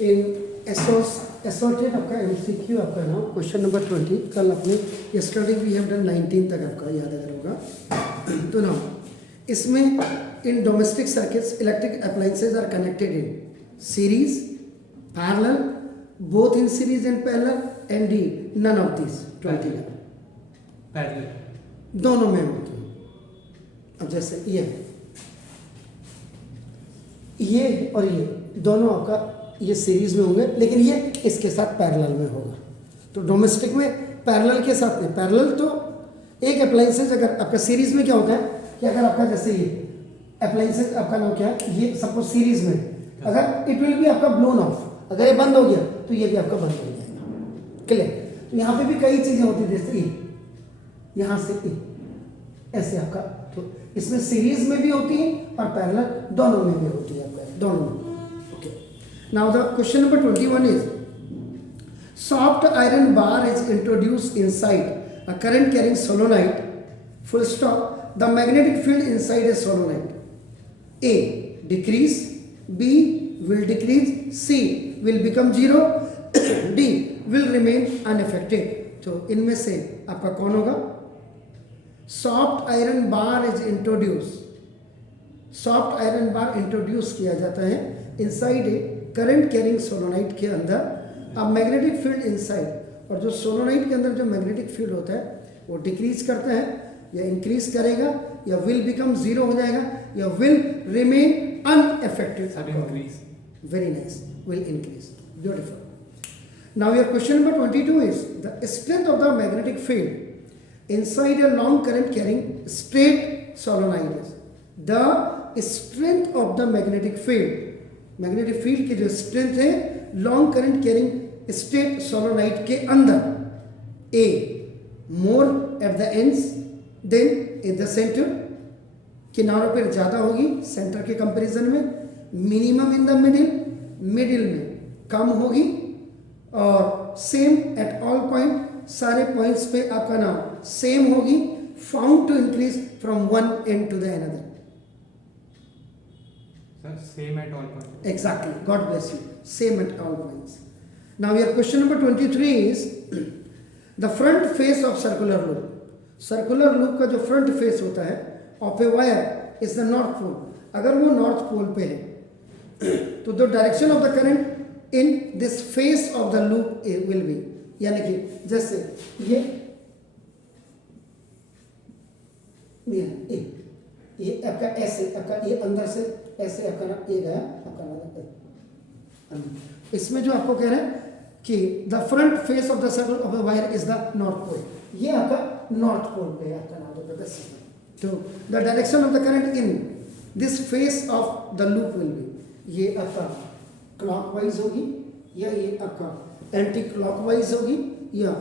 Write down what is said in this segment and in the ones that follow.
इन एसोटेड आपका एमसीक्यू आपका ना क्वेश्चन नंबर 20 कल अपने यस्टरडे वी हैव डन 19 तक आपका याद अगर होगा तो ना इसमें in domestic circuits electric appliances are connected in series parallel both in series and parallel and D none of this 20 parallel दोनों में होती है। अब जैसे ये और ये दोनों आपका ये सीरीज में होंगे लेकिन ये इसके साथ पैरेलल में होगा। तो डोमेस्टिक में पैरेलल के साथ नहीं, पैरेलल तो एक अप्लायंसेज अगर आपका सीरीज में क्या होता है कि अगर आपका जैसे ये अप्लायंसेज आपका नाम क्या है, ये सपोज सीरीज में अगर इट विल बी आपका ब्लोन ऑफ, अगर ये बंद हो गया तो ये भी आपका बंद हो जाएगा। क्लियर? तो यहाँ पे भी कई चीजें होती है जैसे यहाँ से ऐसे आपका, तो इसमें सीरीज में भी होती है और पैरेलल दोनों में भी होती है आपका, दोनों में। Okay, now the question number 21 is soft iron bar is introduced inside a current carrying solenoid, full stop. The magnetic field inside a solenoid A decrease, B will decrease, C will become 0, D will remain unaffected. तो इनमें से आपका कौन होगा? Soft iron bar is introduce, soft iron bar introduce किया जाता है inside a current carrying सोलोनाइट के अंदर। अब मैग्नेटिक फील्ड इनसाइड, और जो सोलोनाइट के अंदर जो मैग्नेटिक फील्ड होता है वो डिक्रीज करता है या इंक्रीज करेगा या विल बिकम 0 हो जाएगा या will remain unaffected. Very nice, will increase, beautiful. Now your question number 22 is the strength of the magnetic field inside a long current carrying straight solenoid is the strength of the magnetic field की जो strength है long current carrying straight solenoid के अंदर A more at the ends than at the center, किनारों पर ज़्यादा होगी centre के कंपैरिजन में, मिनिमम इन द मिडिल में कम होगी और सेम एट ऑल पॉइंट, सारे पॉइंट्स पे आपका नाम सेम होगी, found to increase from one end to the another. Same at all points. Exactly. God bless you. Same at all points. Now your question number 23 is the front face of circular loop. Circular loop का जो front face होता है of a wire is the north pole. अगर वो north pole पे है तो the direction of the current in this face of the loop will be, यानी कि जैसे ये आपका ऐसे, आपका ये अंदर से ऐसे आपका ना ये गया आपका ना, इसमें जो आपको कह रहा है कि the front face of the circle of the wire is the north pole, ये आपका नॉर्थ पोल पे आपका नाम होता है। तो the direction of the current in this face of the loop will be, ये आपका क्लॉकवाइज होगी या ये आपका एंटी क्लॉकवाइज होगी या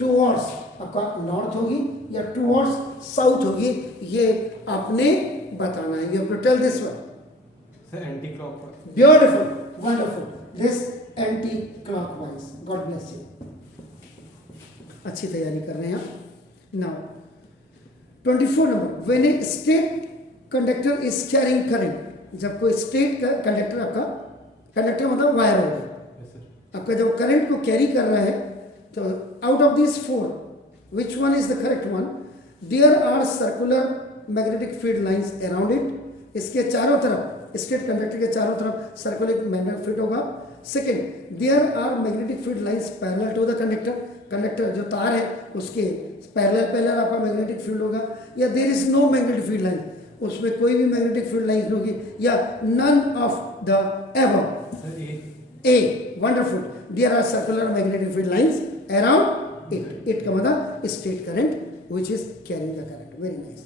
टुवर्ड्स आपका नॉर्थ होगी या टुवर्ड्स साउथ होगी, ये आपने बताना है। You have to tell this one. Sir, anti-clockwise. Beautiful, wonderful. This anti-clockwise. God bless you. अच्छी तैयारी कर रहे हैं आप। Now, 24 number, when a state conductor is carrying current, जब कोई स्टेट का कंडक्टर आपका, कंडक्टर मतलब वायर होगा, आपका जब करंट को कैरी कर रहा है तो out of this 4 which one is the correct one? There are circular magnetic field lines around it. इसके चारों तरफ, स्टेट कंडक्टर के चारों तरफ सर्कुलर मैग्नेटिक फील्ड होगा। Second, there are magnetic field lines parallel to the conductor, conductor जो तार है उसके पैरेलल आपका मैग्नेटिक फील्ड होगा, या there is no magnetic field line, उसमें कोई भी मैग्नेटिक फील्ड लाइन होगी, या none of the above. A, wonderful, there are circular magnetic field lines around it. It का मतलब state current which is carrying the current. Very nice.